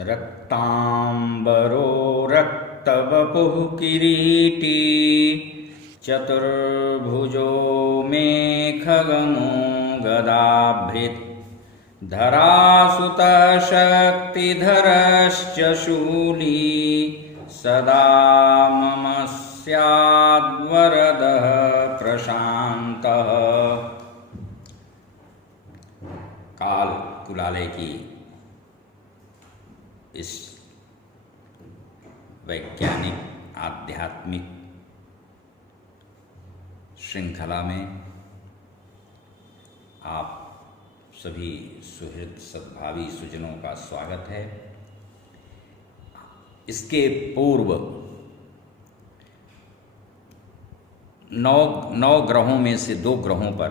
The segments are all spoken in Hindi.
रक्तांबरो रक्तवपुः किरीटी चतुर्भुजो मेखगमो गदाभृत् धरासुतः शक्तिधरश्च शूली सदा मम स्याद्वरदः प्रशान्तः। काल कुलाले की इस वैज्ञानिक आध्यात्मिक श्रृंखला में आप सभी सुहृद सद्भावी सुजनों का स्वागत है। इसके पूर्व नौ ग्रहों में से 2 ग्रहों पर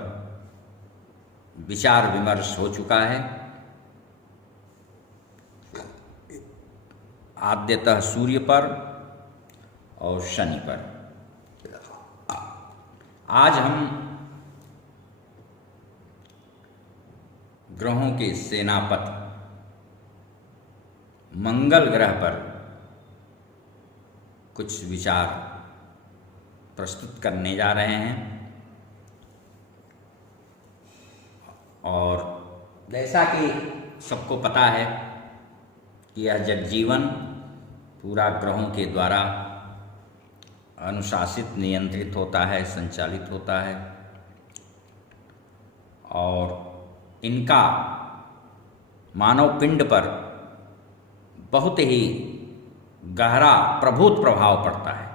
विचार विमर्श हो चुका है। आद्यतः सूर्य पर और शनि पर। आज हम ग्रहों के सेनापति मंगल ग्रह पर कुछ विचार प्रस्तुत करने जा रहे हैं। और जैसा कि सबको पता है कि यह जगजीवन पूरा ग्रहों के द्वारा अनुशासित नियंत्रित होता है, संचालित होता है और इनका मानव पिंड पर बहुत ही गहरा प्रभुत प्रभाव पड़ता है।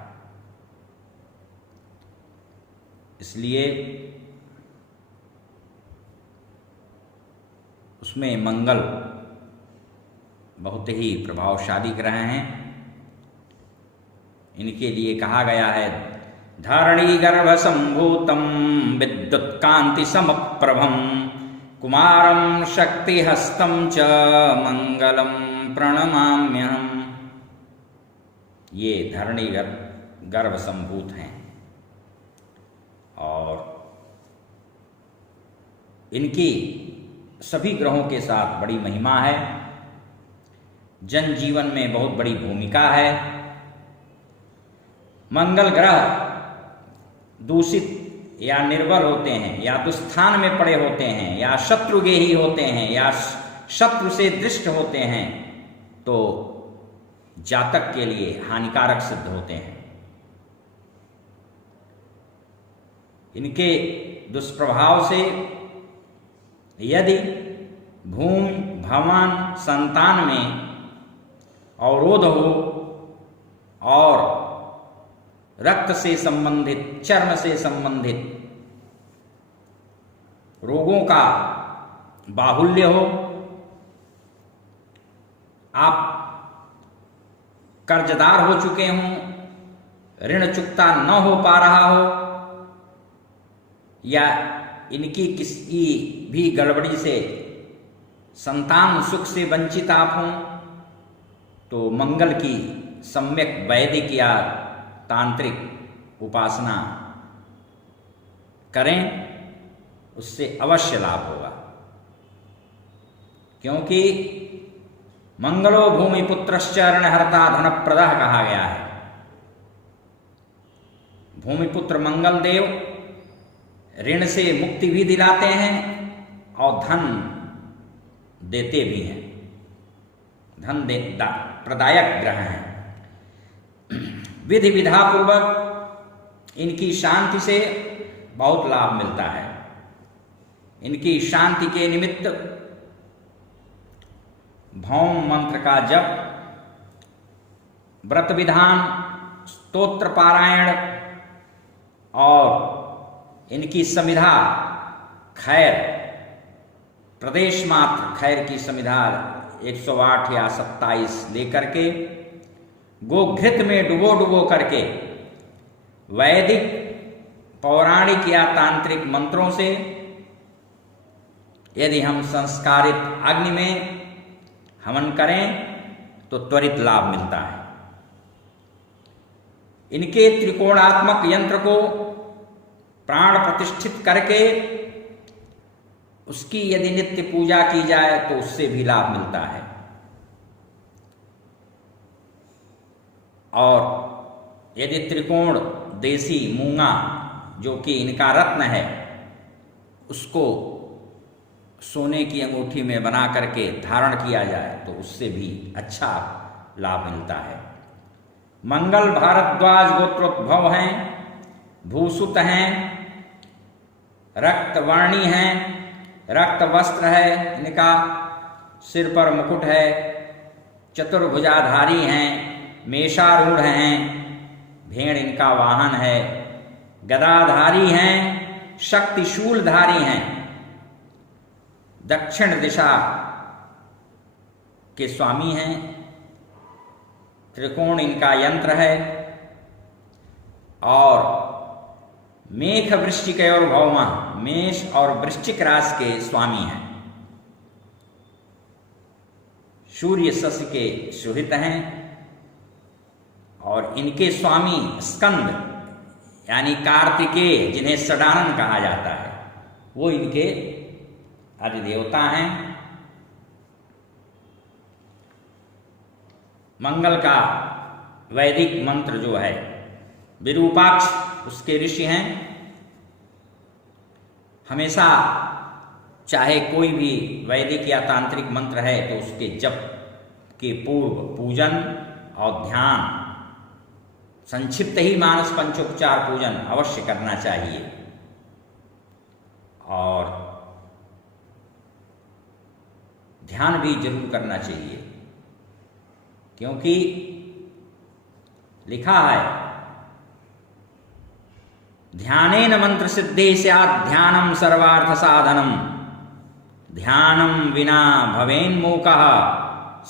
इसलिए उसमें मंगल बहुत ही प्रभावशाली ग्रह हैं। इनके लिए कहा गया है धरणी गर्भ संभूतम विद्युत कांति समप्रभम कुमारम शक्ति हस्तम च मंगलम प्रणमाम्यहम्। ये धरणी गर्भ संभूत हैं और इनकी सभी ग्रहों के साथ बड़ी महिमा है। जनजीवन में बहुत बड़ी भूमिका है। मंगल ग्रह दूषित या निर्बल होते हैं या दुस्थान में पड़े होते हैं या शत्रुगेही होते हैं या शत्रु से दृष्ट होते हैं तो जातक के लिए हानिकारक सिद्ध होते हैं। इनके दुष्प्रभाव से यदि भूमि भवन संतान में अवरोध हो और रक्त से संबंधित चर्म से संबंधित रोगों का बाहुल्य हो, आप कर्जदार हो चुके हों, ऋण चुकता न हो पा रहा हो या इनकी किसी भी गड़बड़ी से संतान सुख से वंचित आप हों तो मंगल की सम्यक वैदिक या तांत्रिक उपासना करें, उससे अवश्य लाभ होगा। क्योंकि मंगलो भूमिपुत्रश्च ऋणहर्ता धनप्रदः कहा गया है। भूमिपुत्र मंगल देव ऋण से मुक्ति भी दिलाते हैं और धन देते भी हैं। धन प्रदायक ग्रह हैं। विधि विधा पूर्वक इनकी शांति से बहुत लाभ मिलता है। इनकी शांति के निमित्त भौम मंत्र का जप, व्रत विधान, स्तोत्र पारायण और इनकी समिधा खैर, प्रदेश मात्र खैर की समिधा 108 या 27 लेकर के गोघृत में डुबो करके वैदिक पौराणिक या तांत्रिक मंत्रों से यदि हम संस्कारित अग्नि में हवन करें तो त्वरित लाभ मिलता है। इनके त्रिकोणात्मक यंत्र को प्राण प्रतिष्ठित करके उसकी यदि नित्य पूजा की जाए तो उससे भी लाभ मिलता है। और यदि त्रिकोण देसी मूंगा जो कि इनका रत्न है उसको सोने की अंगूठी में बना करके धारण किया जाए तो उससे भी अच्छा लाभ मिलता है। मंगल भारद्वाज गोत्रोद्भव हैं, भूसुत हैं, रक्तवर्णी हैं, रक्त वस्त्र है इनका, सिर पर मुकुट है, चतुर्भुजाधारी हैं, मेषारूढ़ हैं, भेड़ इनका वाहन है, गदाधारी हैं, शक्तिशूलधारी हैं, दक्षिण दिशा के स्वामी हैं, त्रिकोण इनका यंत्र है और मेघ वृश्चिक और भौमा, मेष और वृश्चिक राशि के स्वामी हैं। सूर्य शशि के सुहित हैं और इनके स्वामी स्कंद यानी कार्तिकेय जिन्हें षडानन कहा जाता है वो इनके अधिदेवता हैं। मंगल का वैदिक मंत्र जो है विरूपाक्ष उसके ऋषि हैं। हमेशा चाहे कोई भी वैदिक या तांत्रिक मंत्र है तो उसके जप के पूर्व पूजन और ध्यान, संक्षिप्त ही मानस पंचोपचार पूजन अवश्य करना चाहिए और ध्यान भी जरूर करना चाहिए, क्योंकि लिखा है ध्यानेन मंत्र सिद्धे स्यात् ध्यानम सर्वार्थ साधनम, ध्यानम विना भवेन मूकः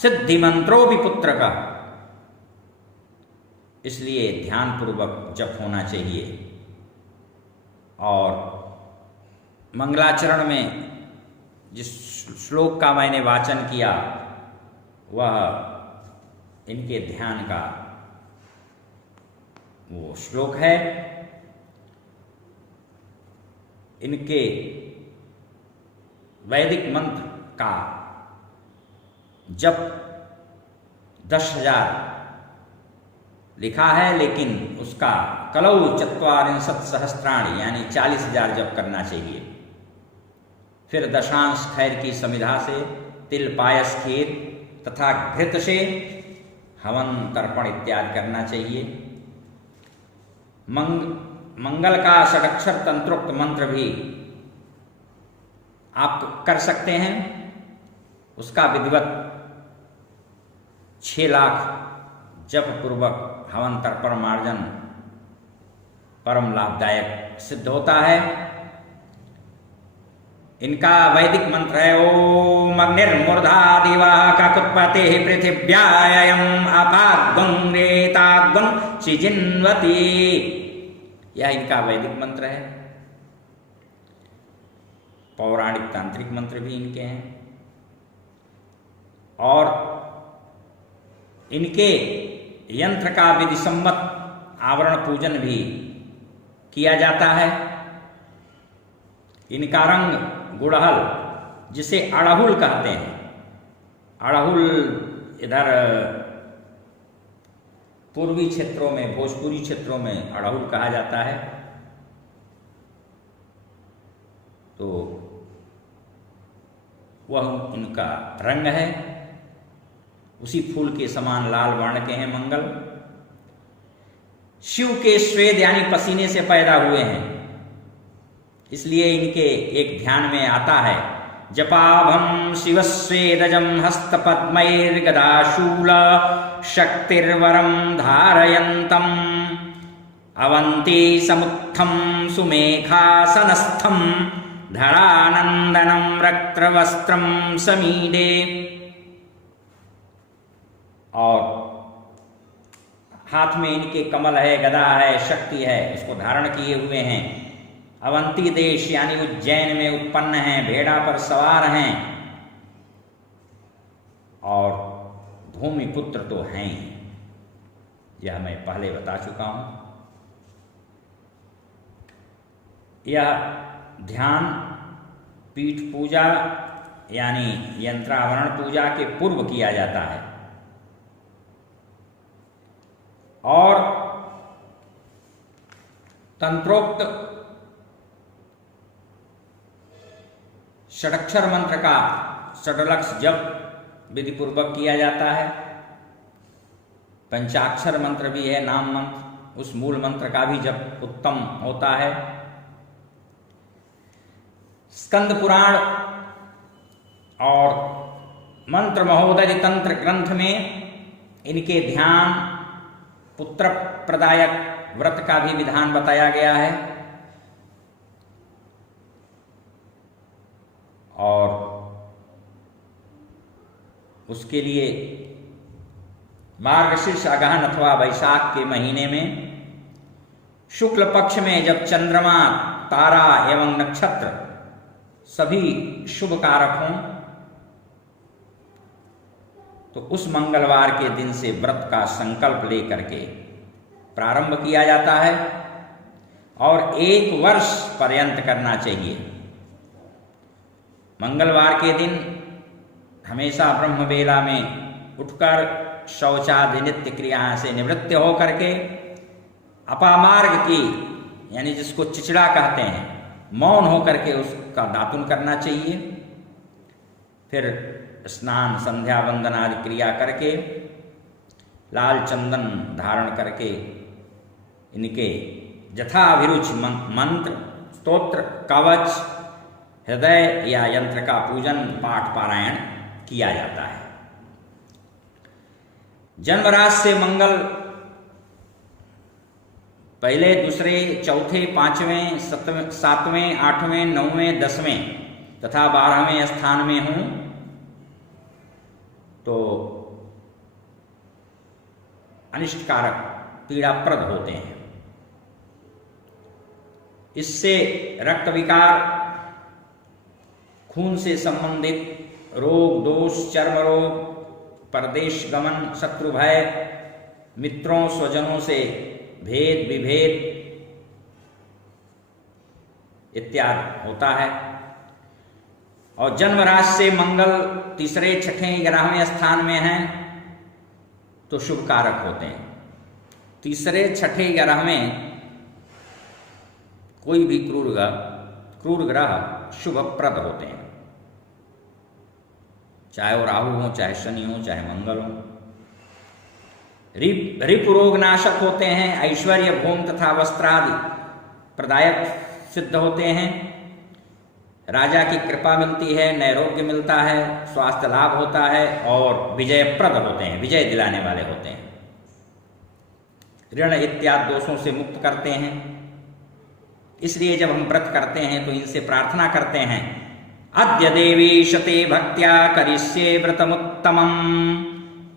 सिद्धि मंत्रो भी पुत्रकः। इसलिए ध्यान पूर्वक जप होना चाहिए। और मंगलाचरण में जिस श्लोक का मैंने वाचन किया वह इनके ध्यान का वो श्लोक है। इनके वैदिक मंत्र का जप 10,000 लिखा है, लेकिन उसका कलौ ४४ सहस्त्राणि यानी 40,000 जप करना चाहिए। फिर दशांश खैर की समिधा से तिल पायस खीर तथा घृत से हवन तर्पण इत्यादि करना चाहिए। मंगल का षडक्षर तंत्रोक्त मंत्र भी आप कर सकते हैं। उसका विधिवत 6 लाख जप पूर्वक हवन तर्पण मार्जन परम लाभदायक सिद्ध होता है। इनका वैदिक मंत्र है ओम अग्निर्मूर्धा दिवा काकुत्पते पृथिव्यायम अपाग्गं रेताग्गं सिजिन्वति। यह इनका वैदिक मंत्र है। पौराणिक तांत्रिक मंत्र भी इनके हैं और इनके यंत्र का विधि सम्मत आवरण पूजन भी किया जाता है। इनका रंग गुड़हल जिसे अड़हुल कहते हैं, अड़हुल इधर पूर्वी क्षेत्रों में, भोजपुरी क्षेत्रों में अड़हुल कहा जाता है। तो वह इनका रंग है, उसी फूल के समान लाल वर्ण के हैं मंगल। शिव के श्वेद यानी पसीने से पैदा हुए हैं, इसलिए इनके एक ध्यान में आता है जपाभम शिवस्वेदजम हस्तपद्मैर्गदाशूल शक्तिर्वरम धारयन्तम अवंती समुत्थम सुमेखासनस्थम धरानंदनम रक्तवस्त्रम समीडे। और हाथ में इनके कमल है, गदा है, शक्ति है, उसको धारण किए हुए हैं। अवंती देश यानी उज्जैन में उत्पन्न हैं, भेड़ा पर सवार हैं और भूमिपुत्र तो हैं, यह मैं पहले बता चुका हूं। यह ध्यान पीठ पूजा यानी यंत्रावरण पूजा के पूर्व किया जाता है। और तंत्रोक्त षडक्षर मंत्र का षडलक्ष जप विधि पूर्वक किया जाता है। पंचाक्षर मंत्र भी है, नाम मंत्र, उस मूल मंत्र का भी जप उत्तम होता है। स्कंद पुराण और मंत्र महोदय तंत्र ग्रंथ में इनके ध्यान पुत्र प्रदायक व्रत का भी विधान बताया गया है। और उसके लिए मार्गशीर्ष अगहन अथवा वैशाख के महीने में शुक्ल पक्ष में जब चंद्रमा, तारा एवं नक्षत्र सभी शुभ कारक हों तो उस मंगलवार के दिन से व्रत का संकल्प लेकर के प्रारंभ किया जाता है और 1 वर्ष पर्यंत करना चाहिए। मंगलवार के दिन हमेशा ब्रह्म बेला में उठकर शौचादि नित्य क्रिया से निवृत्त होकर के अपामार्ग की, यानी जिसको चिचड़ा कहते हैं, मौन होकर के उसका दातुन करना चाहिए। फिर स्नान, संध्या वंदन आदि क्रिया करके लाल चंदन धारण करके इनके यथाभिरुचि मंत्र, स्तोत्र, कवच, हृदय या यंत्र का पूजन, पाठ, पारायण किया जाता है। जन्मराशि से मंगल पहले, दूसरे, चौथे, 5वें, 7वें, 8वें, 9वें, 10वें तथा 12वें स्थान में हों तो अनिष्टकारक, पीड़ाप्रद होते हैं। इससे रक्त विकार, खून से संबंधित रोग, दोष, चर्म रोग, परदेश गमन, शत्रु भय, मित्रों स्वजनों से भेद विभेद इत्यादि होता है। और जन्म राशि से मंगल 3, 6, 11वें स्थान में हैं तो शुभ कारक होते हैं। 3, 6, 11वें कोई भी क्रूर ग्रह शुभप्रद होते हैं, चाहे वो राहु हो, चाहे शनि हो, चाहे मंगल हो। रिपु रोग नाशक होते हैं, ऐश्वर्य, भोग तथा वस्त्रादि प्रदायक सिद्ध होते हैं। राजा की कृपा मिलती है, नैरोग्य मिलता है, स्वास्थ्य लाभ होता है और विजयप्रद होते हैं, विजय दिलाने वाले होते हैं। ऋण इत्यादि दोषों से मुक्त करते हैं। इसलिए जब हम व्रत करते हैं तो इनसे प्रार्थना करते हैं, अद्य देवीशते भक्त्या करिष्ये व्रतमुत्तमम्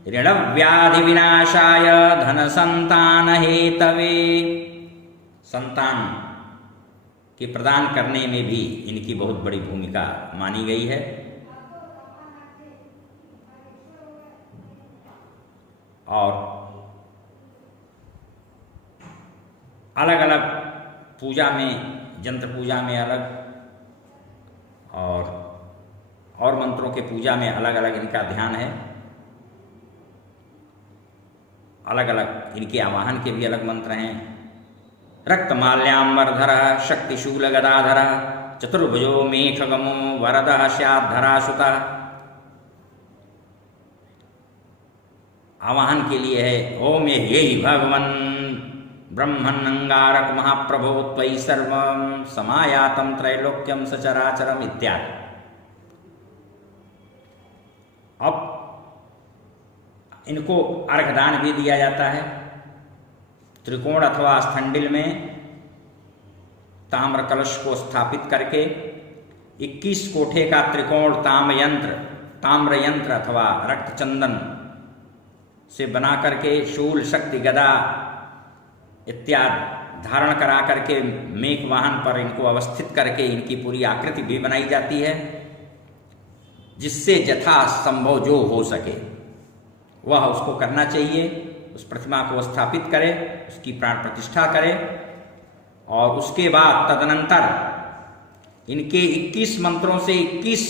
ऋण व्याधि विनाशाय धन संतान हेतवे। संतान के प्रदान करने में भी इनकी बहुत बड़ी भूमिका मानी गई है। और अलग अलग पूजा में, यंत्र पूजा में अलग और मंत्रों के पूजा में अलग अलग इनका ध्यान है। अलग अलग इनके आवाहन के भी अलग मंत्र हैं। रक्तमाल्याम्बरधर शक्तिशूल गदाधर चतुर्भुजो मेघगमो वरदः स्याद्धरासुतः। आवाहन के लिए है ओम ये भगवन् ब्रह्मन्नंगारक महाप्रभो त्वयि सर्वं समायातं त्रैलोक्यं सचराचरम इत्यादि। अब इनको अर्घदान भी दिया जाता है। त्रिकोण अथवा स्थंडिल में ताम्र कलश को स्थापित करके 21 कोठे का त्रिकोण ताम्र यंत्र अथवा रक्त चंदन से बना करके शूल, शक्ति, गदा इत्यादि धारण करा करके मेघ वाहन पर इनको अवस्थित करके इनकी पूरी आकृति भी बनाई जाती है, जिससे यथा संभव जो हो सके वह उसको करना चाहिए। उस प्रतिमा को स्थापित करे, उसकी प्राण प्रतिष्ठा करे और उसके बाद तदनंतर इनके 21 मंत्रों से 21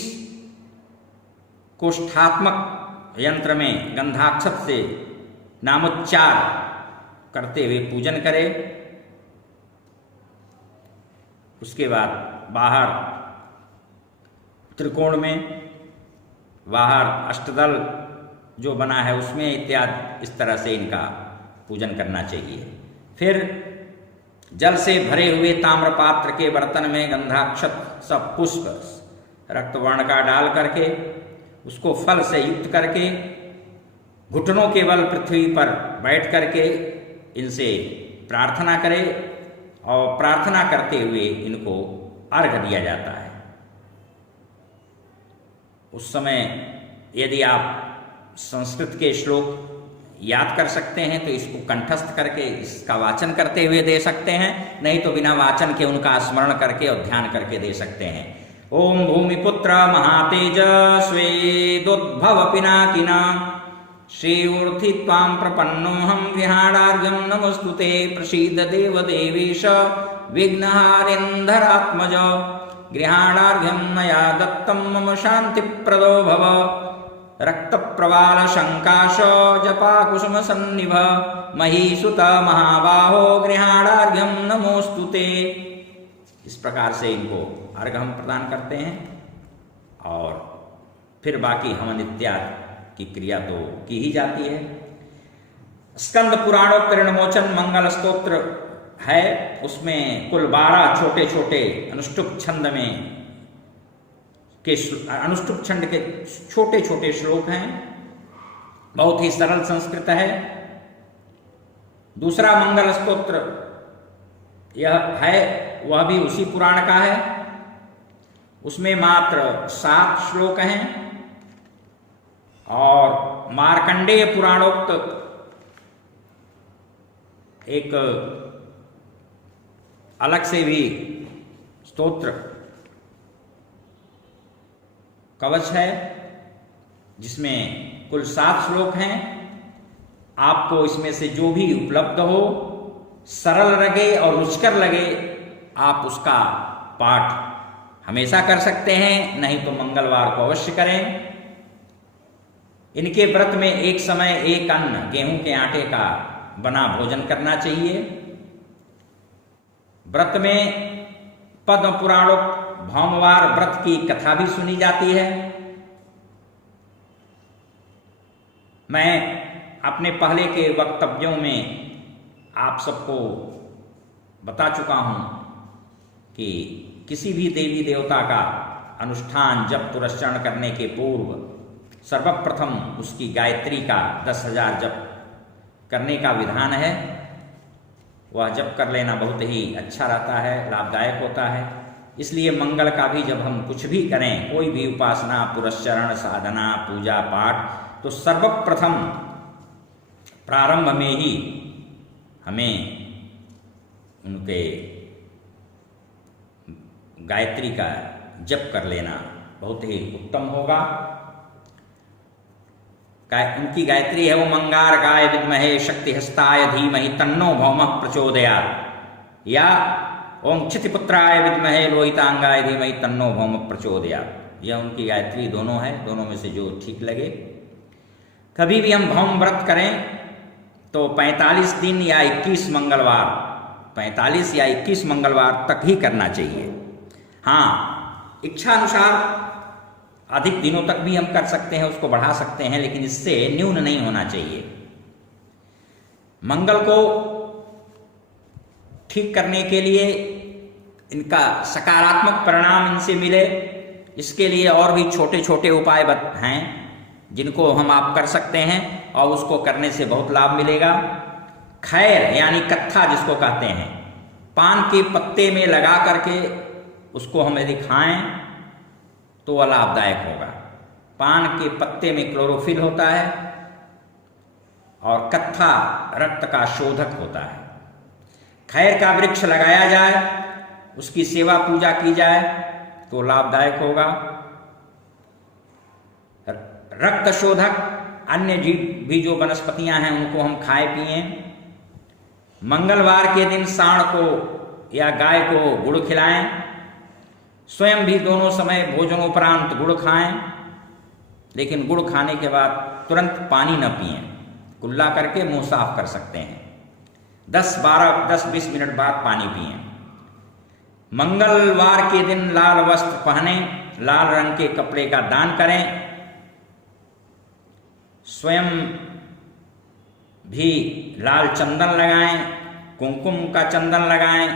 कोष्ठात्मक यंत्र में गंधाक्षत से नामोच्चार करते हुए पूजन करे। उसके बाद बाहर त्रिकोण में, बाहर अष्टदल जो बना है उसमें इत्यादि इस तरह से इनका पूजन करना चाहिए। फिर जल से भरे हुए ताम्र पात्र के बर्तन में गंधाक्षत सब पुष्प रक्त वर्ण का डाल करके उसको फल से युक्त करके घुटनों के बल पृथ्वी पर बैठ करके इनसे प्रार्थना करे और प्रार्थना करते हुए इनको अर्घ दिया जाता है। उस समय यदि आप संस्कृत के श्लोक याद कर सकते हैं तो इसको कंठस्थ करके इसका वाचन करते हुए दे सकते हैं, नहीं तो बिना वाचन के उनका स्मरण करके और ध्यान करके दे सकते हैं। ओम भूमिपुत्र महातेज स्वेदोद्भव पिनाकिना श्रीऊर्धि त्वां प्रपन्नोऽहं गृहाणार्घ्यं नमोस्तुते प्रसीद देव देवेश विघ्नहारेन्धरात्मज गृहाणार्घ्यं मया दत्तं मम शान्तिप्रदो भव रक्तप्रवाल शंकाश जपा कुसुम सन्निभ महीसुत महाबाहो गृहाणार्घ्यं नमोस्तुते। इस प्रकार से इनको अर्घ हम प्रदान करते हैं और फिर बाकी हवन इत्यादि की क्रिया तो की ही जाती है। स्कंद पुराणोक्त ऋणमोचन मंगल स्तोत्र है, उसमें कुल 12 छोटे छोटे अनुष्टुप छंद में के अनुष्टुप छंद के छोटे छोटे श्लोक हैं, बहुत ही सरल संस्कृत है। दूसरा मंगल स्तोत्र यह है, वह भी उसी पुराण का है, उसमें मात्र 7 श्लोक हैं और मार्कंडेय पुराणोक्त एक अलग से भी स्तोत्र कवच है जिसमें कुल 7 श्लोक हैं। आपको इसमें से जो भी उपलब्ध हो, सरल लगे और रुचिकर लगे, आप उसका पाठ हमेशा कर सकते हैं, नहीं तो मंगलवार को अवश्य करें। इनके व्रत में एक समय एक अन्न गेहूं के आटे का बना भोजन करना चाहिए। व्रत में पद्म पुराणोक्त भौमवार व्रत की कथा भी सुनी जाती है। मैं अपने पहले के वक्तव्यों में आप सबको बता चुका हूं कि किसी भी देवी देवता का अनुष्ठान जप पुरस्चरण करने के पूर्व सर्वप्रथम उसकी गायत्री का 10,000 जप करने का विधान है। वह जप कर लेना बहुत ही अच्छा रहता है, लाभदायक होता है। इसलिए मंगल का भी जब हम कुछ भी करें, कोई भी उपासना, पुरस्चरण, साधना, पूजा पाठ, तो सर्वप्रथम प्रारंभ में ही हमें उनके गायत्री का जप कर लेना बहुत ही उत्तम होगा। उनकी गायत्री है, वो मंगार गाय विद्महे शक्ति हस्ताय धीमहि तन्नो भौमः प्रचोदयात्, या ओम क्षितिपुत्राय विद्महे लोहितांगाय धीमहि तन्नो भौमः प्रचोदयात्। यह उनकी गायत्री दोनों है, दोनों में से जो ठीक लगे। कभी भी हम भौम व्रत करें तो 45 दिन या 21 मंगलवार, 45 या 21 मंगलवार तक ही करना चाहिए। हाँ, इच्छा अनुसार अधिक दिनों तक भी हम कर सकते हैं, उसको बढ़ा सकते हैं, लेकिन इससे न्यून नहीं होना चाहिए। मंगल को ठीक करने के लिए, इनका सकारात्मक परिणाम इनसे मिले, इसके लिए और भी छोटे छोटे उपाय हैं जिनको हम आप कर सकते हैं और उसको करने से बहुत लाभ मिलेगा। खैर यानी कत्था जिसको कहते हैं, पान के पत्ते में लगा करके उसको हम यदि खाएं तो वह लाभदायक होगा। पान के पत्ते में क्लोरोफिल होता है और कत्था रक्त का शोधक होता है। खैर का वृक्ष लगाया जाए, उसकी सेवा पूजा की जाए तो लाभदायक होगा। रक्त शोधक अन्य जीव भी जो वनस्पतियां हैं उनको हम खाए पिए। मंगलवार के दिन सांड को या गाय को गुड़ खिलाएं। स्वयं भी दोनों समय भोजनोपरांत गुड़ खाएं, लेकिन गुड़ खाने के बाद तुरंत पानी न पिएं, कुल्ला करके मुंह साफ कर सकते हैं। 10-20 मिनट बाद पानी पिएं। मंगलवार के दिन लाल वस्त्र पहनें, लाल रंग के कपड़े का दान करें, स्वयं भी लाल चंदन लगाएं, कुमकुम का चंदन लगाएं।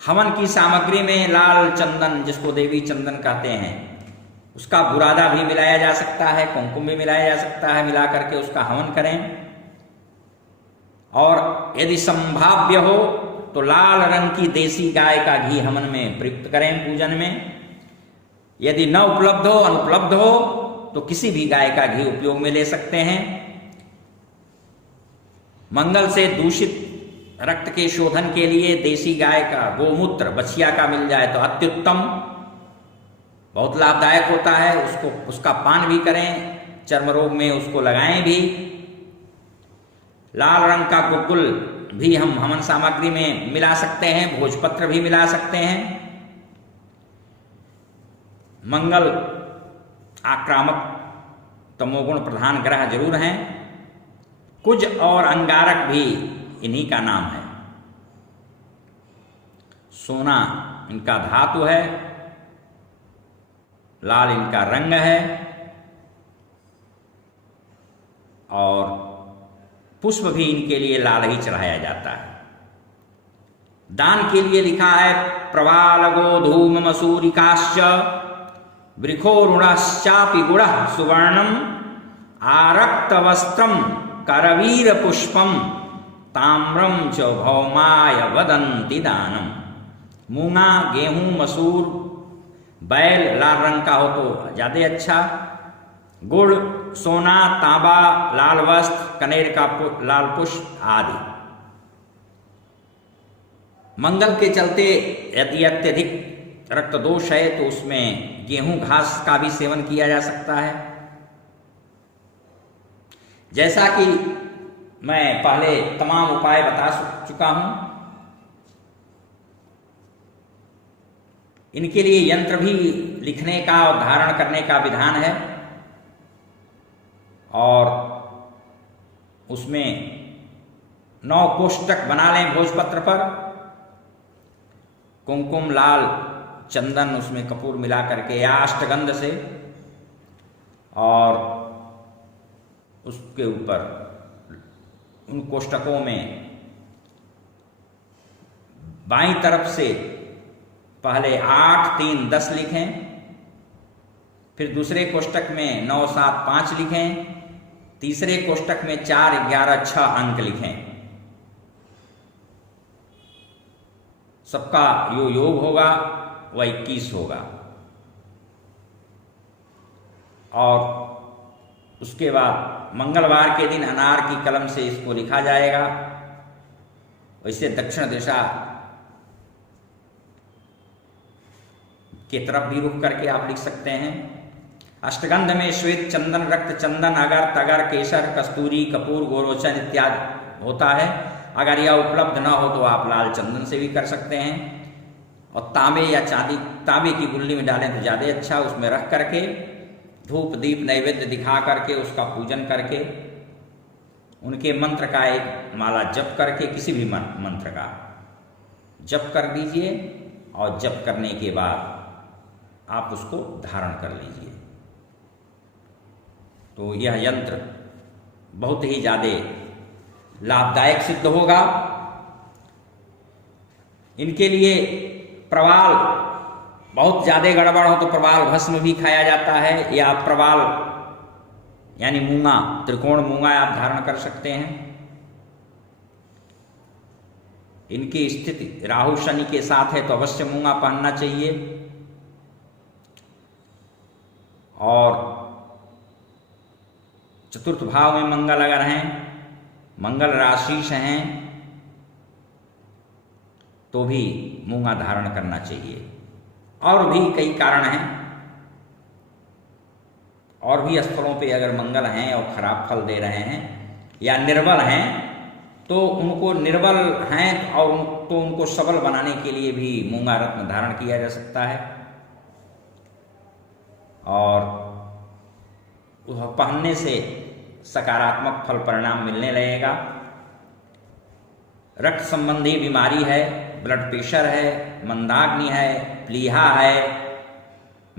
हवन की सामग्री में लाल चंदन, जिसको देवी चंदन कहते हैं, उसका बुरादा भी मिलाया जा सकता है, कुमकुम भी मिलाया जा सकता है, मिला करके उसका हवन करें। और यदि संभाव्य हो तो लाल रंग की देसी गाय का घी हवन में प्रयुक्त करें पूजन में। यदि न उपलब्ध हो, अनुपलब्ध हो, तो किसी भी गाय का घी उपयोग में ले सकते हैं। मंगल से दूषित रक्त के शोधन के लिए देसी गाय का गोमूत्र बछिया का मिल जाए तो अत्युत्तम, बहुत लाभदायक होता है। उसका पान भी करें, चर्म रोग में उसको लगाएं भी। लाल रंग का गुग्गुल भी हम हवन सामग्री में मिला सकते हैं, भोजपत्र भी मिला सकते हैं। मंगल आक्रामक तमोगुण प्रधान ग्रह जरूर हैं। कुज और अंगारक भी इन्हीं का नाम है। सोना इनका धातु है, लाल इनका रंग है, और पुष्प भी इनके लिए लाल ही चढ़ाया जाता है। दान के लिए लिखा है प्रवालगो धूम मसूरिकाश्च वृखोरुणश्चापि गुणः सुवर्णम आरक्त वस्त्रम करवीर पुष्पम ताम्रम च भौमाय वदन्ति दानम। मूंगा, गेहूं, मसूर, बैल लाल रंग का हो तो ज्यादा अच्छा। गुड़, सोना, तांबा, लाल वस्त्र, कनेर का लाल पुष्प आदि। मंगल के चलते यदि अत्यधिक रक्त दोष है तो उसमें गेहूं घास का भी सेवन किया जा सकता है। जैसा कि मैं पहले तमाम उपाय बता चुका हूं, इनके लिए यंत्र भी लिखने का और धारण करने का विधान है, और उसमें 9 कोष्टक बना लें भोजपत्र पर। कुमकुम, लाल चंदन, उसमें कपूर मिला करके या अष्टगंध से, और उसके ऊपर उन कोष्टकों में बाईं तरफ से पहले 8, 3, 10 लिखें, फिर दूसरे कोष्टक में 9, 7, 5 लिखें, तीसरे कोष्टक में 4, 11, 6 अंक लिखें। सबका योग होगा वह 21 होगा। और उसके बाद मंगलवार के दिन अनार की कलम से इसको लिखा जाएगा। वैसे दक्षिण दिशा के तरफ भी रुख करके आप लिख सकते हैं। अष्टगंध में श्वेत चंदन, रक्त चंदन, अगर, तगर, केसर, कस्तूरी, कपूर, गोरोचन इत्यादि होता है। अगर यह उपलब्ध न हो तो आप लाल चंदन से भी कर सकते हैं। और तांबे या चांदी, तांबे की गुल्ली में डालें तो ज़्यादा अच्छा। उसमें रख करके धूप दीप नैवेद्य दिखा करके उसका पूजन करके उनके मंत्र का एक माला जप करके, किसी भी मंत्र का जप कर दीजिए, और जप करने के बाद आप उसको धारण कर लीजिए। तो यह यंत्र बहुत ही ज़्यादा लाभदायक सिद्ध होगा। इनके लिए प्रवाल बहुत ज़्यादा गड़बड़ हो तो प्रवाल भस्म भी खाया जाता है, या प्रवाल यानी मूंगा, त्रिकोण मूंगा आप धारण कर सकते हैं। इनकी स्थिति राहु शनि के साथ है तो अवश्य मूंगा पहनना चाहिए। और चतुर्थ भाव में मंगल अगर हैं, मंगल राशि से हैं, तो भी मूंगा धारण करना चाहिए। और भी कई कारण हैं, और भी स्थलों पे अगर मंगल हैं और खराब फल दे रहे हैं या निर्बल हैं, तो उनको निर्बल हैं और तो उनको सबल बनाने के लिए भी मूंगा रत्न धारण किया जा सकता है। और वह पहनने से सकारात्मक फल परिणाम मिलने लगेगा। रक्त संबंधी बीमारी है, ब्लड प्रेशर है, मंदाग्नि है, प्लीहा है,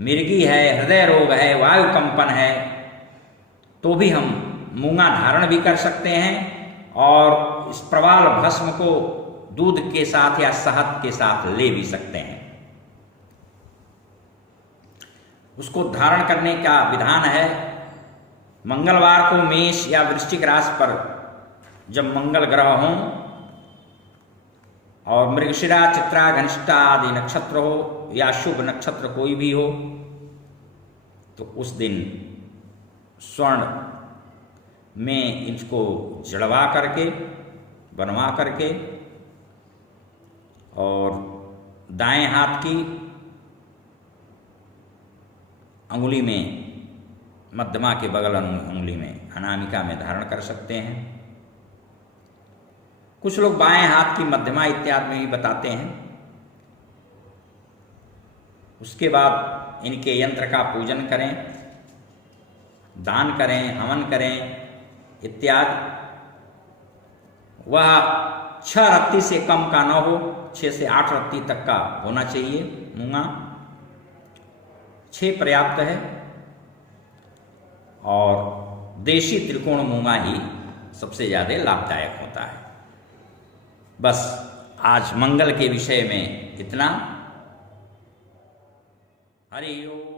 मिर्गी है, हृदय रोग है, वायु कंपन है, तो भी हम मूंगा धारण भी कर सकते हैं और इस प्रवाल भस्म को दूध के साथ या शहद के साथ ले भी सकते हैं। उसको धारण करने का विधान है, मंगलवार को मेष या वृश्चिक राशि पर जब मंगल ग्रह हों और मृगशिरा, चित्रा, घनिष्ठा आदि नक्षत्र हो या शुभ नक्षत्र कोई भी हो, तो उस दिन स्वर्ण में इसको जड़वा करके, बनवा करके और दाएं हाथ की अंगुली में, मध्यमा के बगल अंगुली में, अनामिका में धारण कर सकते हैं। कुछ लोग बाएं हाथ की मध्यमा इत्यादि में भी बताते हैं। उसके बाद इनके यंत्र का पूजन करें, दान करें, हवन करें इत्यादि। वह 6 रत्ती से कम का न हो, 6 से 8 रत्ती तक का होना चाहिए मूंगा, 6 पर्याप्त है। और देशी त्रिकोण मूंगा ही सबसे ज्यादा लाभदायक होता है। बस आज मंगल के विषय में इतना। हरि ओम।